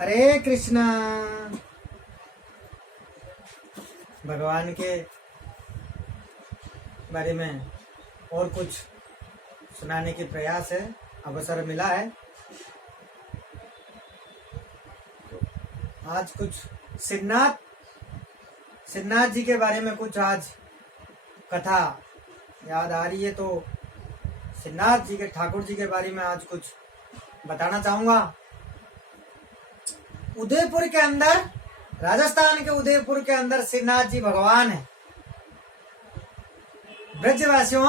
हरे कृष्णा। भगवान के बारे में और कुछ सुनाने की प्रयास है, अवसर मिला है। आज कुछ सिद्धनाथ जी के बारे में कुछ आज कथा याद आ रही है, तो सिद्धनाथ जी के ठाकुर जी के बारे में आज कुछ बताना चाहूंगा। उदयपुर के अंदर, राजस्थान के उदयपुर के अंदर सिद्धनाथ जी भगवान है। ब्रजवासियों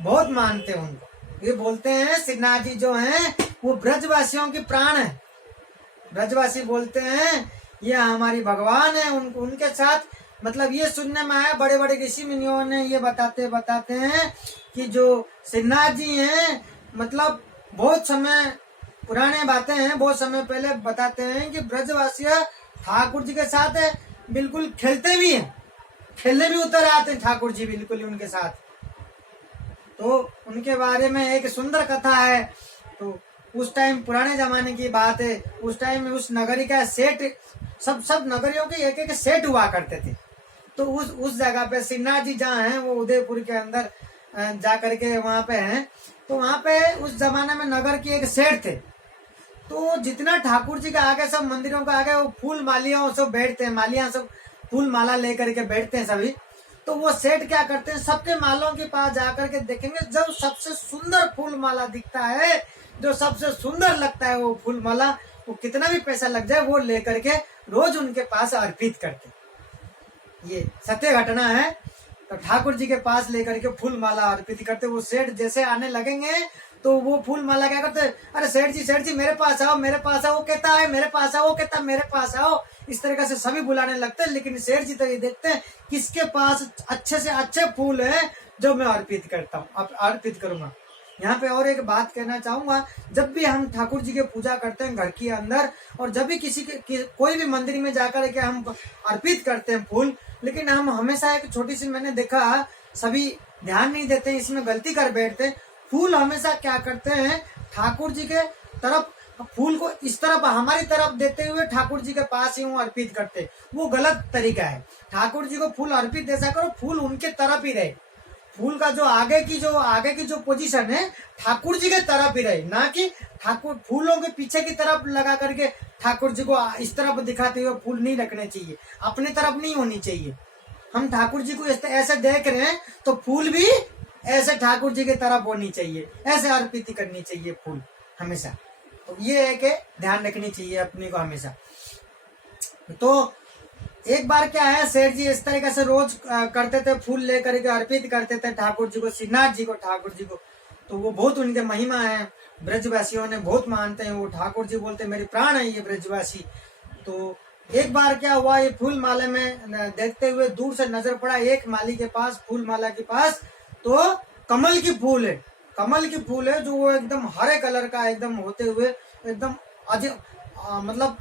बहुत मानते हैं उनको। ये बोलते हैं सिद्धनाथ जी जो हैं वो ब्रजवासियों की प्राण है। ब्रजवासी बोलते हैं ये हमारी भगवान है। उनके साथ मतलब ये सुनने में आया, बड़े बड़े ऋषि मुनियों ने ये बताते हैं कि जो सिद्धनाथ जी हैं मतलब बहुत समय पुराने बातें हैं, बहुत समय पहले बताते हैं कि ब्रजवासी ठाकुर जी के साथ बिल्कुल खेलते भी हैं, खेलने भी उतर आते हैं ठाकुर जी बिल्कुल उनके साथ। तो उनके बारे में एक सुंदर कथा है। तो उस टाइम पुराने जमाने की बात है, उस टाइम में उस नगरी का सेठ, सब नगरियों के एक एक सेठ हुआ करते थे। तो उस जगह पे सिद्धनाथ जी जहाँ हैं वो उदयपुर के अंदर जा करके वहां पे हैं। तो वहां पे उस जमाने में नगर के एक सेठ थे। तो जितना ठाकुर जी के आगे, सब मंदिरों के आगे वो फूल मालियां सब बैठते हैं, मालियां सब फूल माला लेकर के बैठते हैं सभी। तो वो सेठ क्या करते हैं, सबके मालों के पास जाकर के देखेंगे, जब सबसे सुंदर फूल माला दिखता है, जो सबसे सुंदर लगता है वो फूल माला, वो कितना भी पैसा लग जाए वो लेकर के रोज उनके पास अर्पित करते। ये सत्य घटना है। तो ठाकुर जी के पास लेकर के फूल माला अर्पित करते। वो सेठ जैसे आने लगेंगे तो वो फूल माला क्या करते, अरे सेठ जी मेरे पास आओ, मेरे पास आओ। वो कहता है मेरे पास आओ, वो कहता है मेरे पास आओ। इस तरीके से सभी बुलाने लगते हैं। लेकिन सेठ जी तो ये देखते हैं किसके पास अच्छे से अच्छे फूल है जो मैं अर्पित करता हूँ, अर्पित करूंगा। यहाँ पे और एक बात कहना चाहूंगा, जब भी हम ठाकुर जी की पूजा करते हैं घर के अंदर, और जब भी कोई भी मंदिर में जाकर के हम अर्पित करते हैं फूल, लेकिन हम हमेशा एक छोटी सी, मैंने देखा सभी ध्यान नहीं देते, इसमें गलती कर बैठते हैं। फूल हमेशा क्या करते हैं, ठाकुर जी के तरफ फूल को इस तरफ हमारी तरफ देते हुए ठाकुर जी के पास ही वो अर्पित करते। वो गलत तरीका है। ठाकुर जी को फूल अर्पित ऐसा करो, फूल उनके तरफ ही रहे। फूल का जो आगे की जो पोजीशन है ठाकुर जी के तरफ ही रहे, ना कि ठाकुर फूलों के पीछे की तरफ लगा करके ठाकुर जी को इस तरफ दिखाते हुए फूल नहीं रखने चाहिए, अपनी तरफ नहीं होनी चाहिए। हम ठाकुर जी को ऐसे देख रहे हैं तो फूल भी ऐसे ठाकुर जी की तरफ होनी चाहिए, ऐसे अर्पित करनी चाहिए फूल हमेशा। तो ये है कि ध्यान रखनी चाहिए अपनी को हमेशा। तो एक बार क्या है, सेठ जी इस तरीके से रोज करते थे, फूल लेकर के अर्पित करते थे ठाकुर जी को, सिद्धनाथ जी को, ठाकुर जी को। तो वो बहुत उनके महिमा है, ब्रजवासियों ने बहुत मानते हैं। वो ठाकुर जी बोलते मेरे प्राण है ये ब्रजवासी। तो एक बार क्या हुआ, ये फूल माले में देखते हुए दूर से नजर पड़ा एक माली के पास, फूल माला के पास, तो कमल की फूल है, कमल की फूल है, जो वो एकदम हरे कलर का एकदम होते हुए एकदम मतलब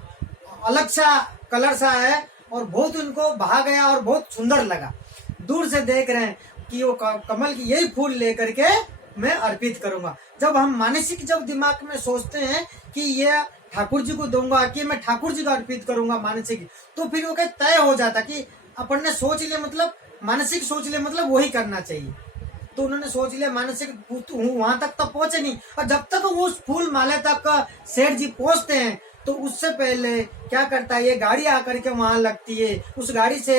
अलग सा कलर सा है, और बहुत उनको भा गया और बहुत सुंदर लगा। दूर से देख रहे हैं कि वो कमल की यही फूल लेकर के मैं अर्पित करूंगा। जब हम मानसिक जब दिमाग में सोचते हैं कि ये ठाकुर जी को दूंगा, कि मैं ठाकुर जी को अर्पित करूंगा मानसिक, तो फिर वो क्या तय हो जाता कि अपन ने सोच लिया, मतलब मानसिक सोच लिया, मतलब वही करना चाहिए। तो उन्होंने सोच लिया मानसिक, वहां तक तो पहुंचे नहीं, और जब तक वो उस फूल माले तक सेठ जी पहुंचते हैं तो उससे पहले क्या करता है, ये गाड़ी आकर के वहां लगती है। उस गाड़ी से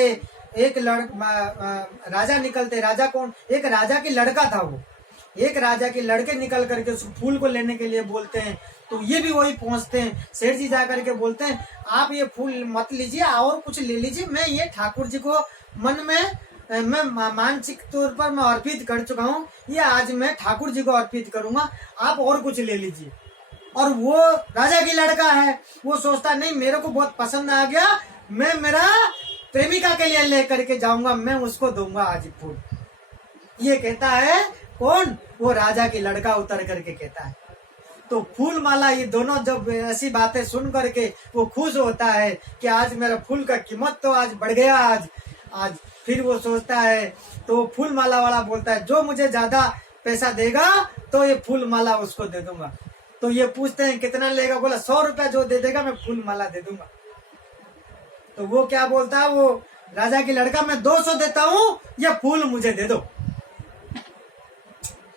एक राजा निकलते। राजा कौन, एक राजा की लड़का था वो, एक राजा के लड़के निकल करके उस फूल को लेने के लिए बोलते हैं। तो ये भी वही पहुंचते हैं। सेठ जी जा करके बोलते हैं आप ये फूल मत लीजिए, और कुछ ले लीजिए, मैं ये ठाकुर जी को मन में मैं मानसिक तौर पर मैं अर्पित कर चुका हूँ, ये आज मैं ठाकुर जी को अर्पित करूंगा, आप और कुछ ले लीजिए। और वो राजा की लड़का है, वो सोचता नहीं मेरे को बहुत पसंद आ गया, मैं मेरा प्रेमिका के लिए लेकर के जाऊंगा, मैं उसको दूंगा आज फूल। ये कहता है कौन, वो राजा की लड़का उतर करके कहता है। तो फूल माला ये दोनों जब ऐसी बातें सुन करके वो खुश होता है कि आज मेरा फूल का कीमत तो आज बढ़ गया, आज फिर वो सोचता है, तो फूल माला वाला बोलता है जो मुझे ज्यादा पैसा देगा तो ये फूल माला उसको दे दूंगा। तो ये पूछते हैं कितना लेगा, बोला 100 रुपया जो दे देगा मैं फूल माला दे दूंगा। तो वो क्या बोलता है, वो राजा की लड़का, मैं 200 देता हूँ, ये फूल मुझे दे दो।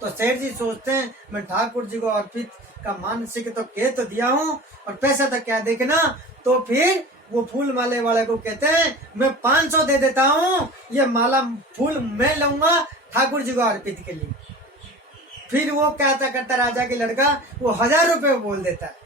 तो सेठ जी सोचते हैं मैं ठाकुर जी को अर्पित का मानसिक तो कह तो दिया हूँ और पैसा तो क्या देखना। तो फिर वो फूल माले वाले को कहते हैं मैं 500 दे देता हूँ, ये माला फूल मैं लूंगा ठाकुर जी को अर्पित के लिए। फिर वो क्या करता राजा की लड़का, वो 1000 रुपये बोल देता है।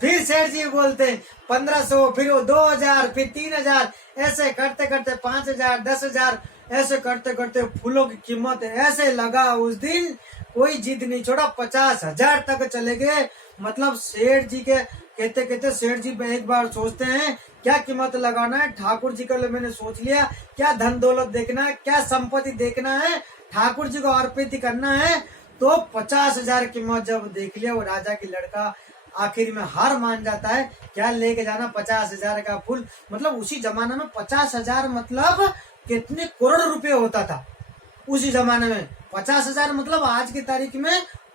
फिर सेठ जी बोलते हैं 1500, फिर वो 2000, फिर 3000, ऐसे करते करते 5000, 10,000, ऐसे करते करते फूलों की कीमत ऐसे लगा उस दिन कोई जिद नहीं छोड़ा, 50,000 तक चले गए। मतलब सेठ जी के कहते कहते सेठ जी एक बार सोचते हैं क्या कीमत लगाना है ठाकुर जी के लिए, मैंने सोच लिया क्या धन दौलत देखना है, क्या संपत्ति देखना है, ठाकुर जी को अर्पित करना है। तो 50,000 कीमत जब देख लिया, वो राजा की लड़का आखिर में हार मान जाता है। क्या लेके जाना 50,000 का फूल, मतलब उसी जमाने में 50,000 मतलब कितने करोड़ रुपए होता था उसी जमाने में। 50,000 मतलब आज की तारीख में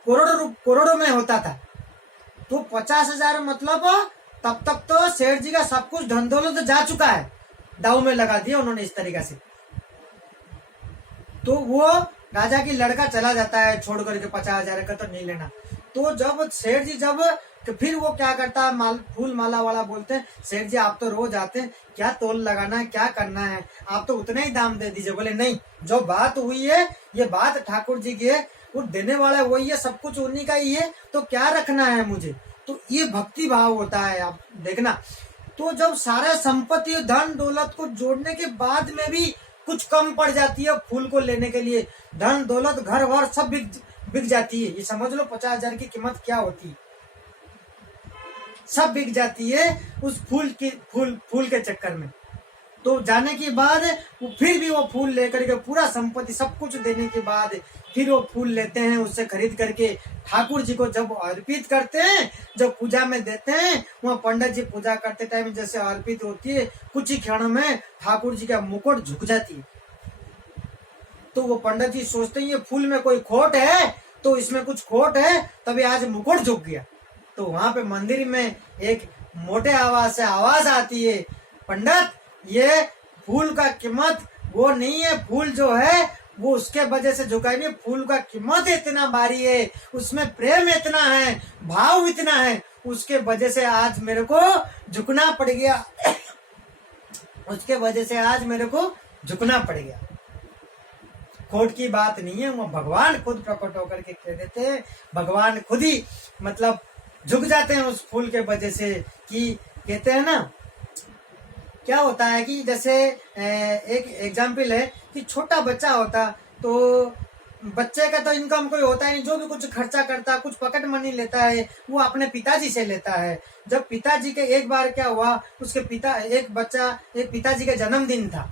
करोड़ों में होता था। तो 50,000 मतलब तब तक तो सेठ जी का सब कुछ धन दौलत जा चुका है, दाव में लगा दिया उन्होंने इस तरीके से। तो वो राजा की लड़का चला जाता है छोड़ करके, 50,000 का तो नहीं लेना। तो जब सेठ जी तो फिर वो क्या करता है, फूल माला वाला बोलते हैं सेठ जी आप तो रोज आते हैं, क्या तोल लगाना है, क्या करना है, आप तो उतना ही दाम दे दीजिए। बोले नहीं, जो बात हुई है ये बात ठाकुर जी की है, वो देने वाला वही है, सब कुछ उन्हीं का ही है, तो क्या रखना है मुझे। तो ये भक्ति भाव होता है, आप देखना। तो जब सारा संपत्ति धन दौलत को जोड़ने के बाद में भी कुछ कम पड़ जाती है फूल को लेने के लिए, धन दौलत घर वर सब बिक जाती है। ये समझ लो 50,000 की कीमत क्या होती है, सब बिक जाती है उस फूल के चक्कर में। तो जाने के बाद वो फिर भी वो फूल लेकर के पूरा संपत्ति सब कुछ देने के बाद फिर वो फूल लेते हैं, उससे खरीद करके ठाकुर जी को जब अर्पित करते हैं, जब पूजा में देते हैं, वहाँ पंडित जी पूजा करते टाइम जैसे अर्पित होती है, कुछ ही क्षण में ठाकुर जी का मुकुट झुक जाती है। तो वो पंडित जी सोचते हैं ये फूल में कोई खोट है, तो इसमें कुछ खोट है तभी आज मुकुट झुक गया। तो वहां पे मंदिर में एक मोटे आवाज से आवाज आती है, पंडित ये फूल का कीमत वो नहीं है, फूल जो है वो उसके वजह से झुकाएंगे, फूल का कीमत इतना भारी है, उसमें प्रेम इतना है, भाव इतना है, उसके वजह से आज मेरे को झुकना पड़ गया उसके वजह से आज मेरे को झुकना पड़ गया। खोट की बात नहीं है, वो भगवान खुद प्रकट होकर के कह देते हैं, भगवान खुद ही मतलब झुक जाते हैं उस फूल के वजह से। कि कहते हैं ना, क्या होता है कि जैसे एक एग्जाम्पल है कि छोटा बच्चा होता, तो बच्चे का तो इनकम कोई होता है नहीं, जो भी कुछ खर्चा करता, कुछ पॉकेट मनी लेता है वो अपने पिताजी से लेता है। जब पिताजी के एक बार क्या हुआ, उसके एक पिताजी का जन्मदिन था,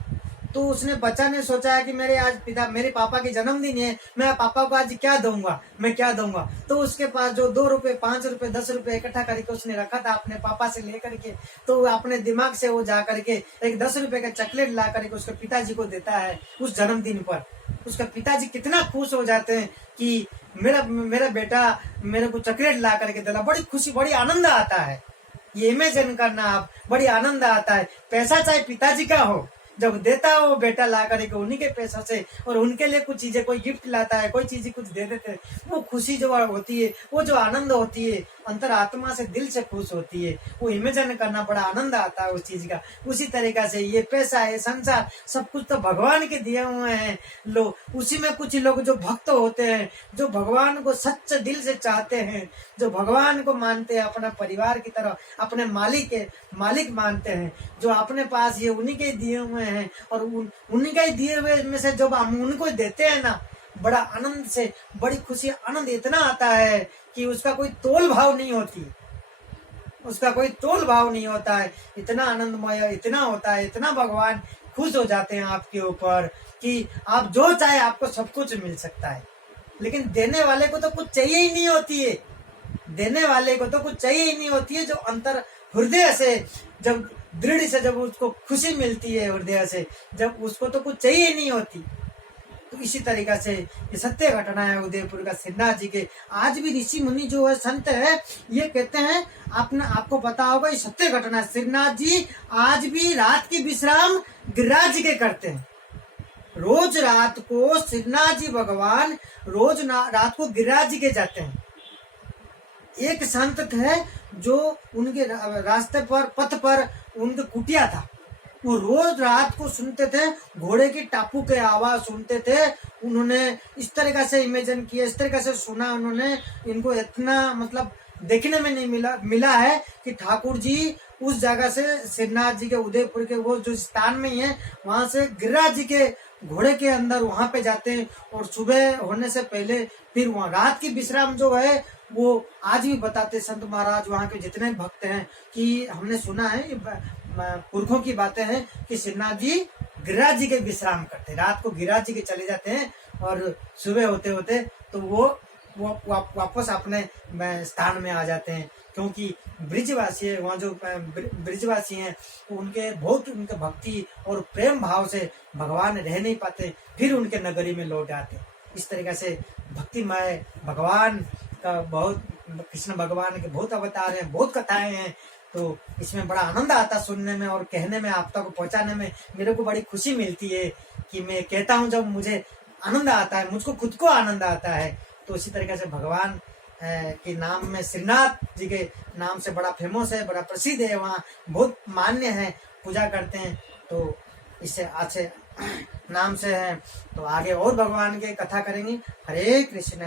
तो उसने बच्चा ने सोचा है कि मेरे पापा के जन्मदिन है, मैं पापा को आज क्या दूंगा। तो उसके पास जो 2 रुपए 5 रुपए 10 रुपए इकट्ठा करके उसने रखा था अपने पापा से लेकर के, तो अपने दिमाग से वो जा करके एक 10 रुपए का चॉकलेट ला करके उसके पिताजी को देता है उस जन्मदिन पर। उसके पिताजी कितना खुश हो जाते हैं कि मेरा बेटा मेरे को चॉकलेट ला करके दिला, बड़ी खुशी, बड़ी आनंद आता है। ये इमेजिन करना आप, बड़ी आनंद आता है। पैसा चाहे पिताजी का हो, जब देता है वो बेटा ला करके उन्हीं के पैसों से, और उनके लिए कुछ चीजें, कोई गिफ्ट लाता है, कोई चीजें कुछ दे देते हैं, वो खुशी जो होती है, वो जो आनंद होती है, अंतर आत्मा से दिल से खुश होती है, वो इमेजिन करना बड़ा आनंद आता है उस चीज का। उसी तरीका से ये पैसा है, संसार, सब कुछ तो भगवान के दिए हुए हैं लोग। उसी में कुछ लोग जो भक्त होते हैं, जो भगवान को सच्चे दिल से चाहते हैं, जो भगवान को मानते हैं अपना परिवार की तरह, अपने मालिक मानते हैं, जो अपने पास ये उन्हीं के दिए हुए हैं, और उन्हीं के दिए हुए में से जब हम उनको देते हैं ना, बड़ा आनंद से, बड़ी खुशी, आनंद इतना आता है कि उसका कोई तोल भाव नहीं होती, उसका कोई तोल भाव नहीं होता है। इतना आनंदमय इतना होता है, इतना भगवान खुश हो जाते हैं आपके ऊपर कि आप जो चाहे आपको सब कुछ मिल सकता है। लेकिन देने वाले को तो कुछ चाहिए ही नहीं होती है, देने वाले को तो कुछ चाहिए ही नहीं होती है। जो अंतर हृदय से जब दृढ़ से जब उसको खुशी मिलती है, हृदय से जब, उसको तो कुछ चाहिए ही नहीं होती। तो इसी तरीका से ये सत्य घटना है उदयपुर का श्रीनाथ जी के। आज भी ऋषि मुनि जो है संत है ये कहते हैं, आपको पता होगा ये सत्य घटना है। श्रीनाथ जी आज भी रात की विश्राम गिरिराज जी के करते हैं। रोज रात को श्रीनाथ जी भगवान रोज रात को गिरिराज जी के जाते हैं। एक संत थे जो उनके रास्ते पर पथ पर उनके कुटिया था, वो रोज रात को सुनते थे, घोड़े की टापू के आवाज सुनते थे। उन्होंने इस तरीका से इमेजिन किया, इस तरीका से सुना उन्होंने, इनको इतना मतलब देखने में नहीं मिला है कि ठाकुर जी उस जगह से श्रीनाथ जी के उदयपुर के वो जो स्थान में ही है वहां से गिरिराज जी के घोड़े के अंदर वहां पे जाते हैं और सुबह होने से पहले फिर वहां रात की विश्राम जो है वो आज भी बताते संत महाराज वहां के जितने भक्त हैं कि हमने सुना है, पुरखों की बातें हैं कि श्रीनाथ जी गिरिराज जी के विश्राम करते, रात को गिरिराज जी के चले जाते हैं और सुबह होते होते तो वो वापस अपने स्थान में आ जाते हैं। क्योंकि ब्रिजवासी है वहाँ जो ब्रिजवासी हैं उनके बहुत उनके भक्ति और प्रेम भाव से भगवान रह नहीं पाते, फिर उनके नगरी में लौट आते। इस तरीके से भक्तिमय भगवान का बहुत, कृष्ण भगवान के बहुत अवतार हैं, बहुत कथाएं हैं। तो इसमें बड़ा आनंद आता सुनने में और कहने में, आप तक पहुंचाने में मेरे को बड़ी खुशी मिलती है कि मैं कहता हूँ जब मुझे आनंद आता है, मुझको खुद को आनंद आता है। तो इसी तरीके से भगवान के नाम में श्रीनाथ जी के नाम से बड़ा फेमस है, बड़ा प्रसिद्ध है, वहाँ बहुत मान्य है, पूजा करते हैं। तो इससे अच्छे नाम से है। तो आगे और भगवान के कथा करेंगे। हरे कृष्ण।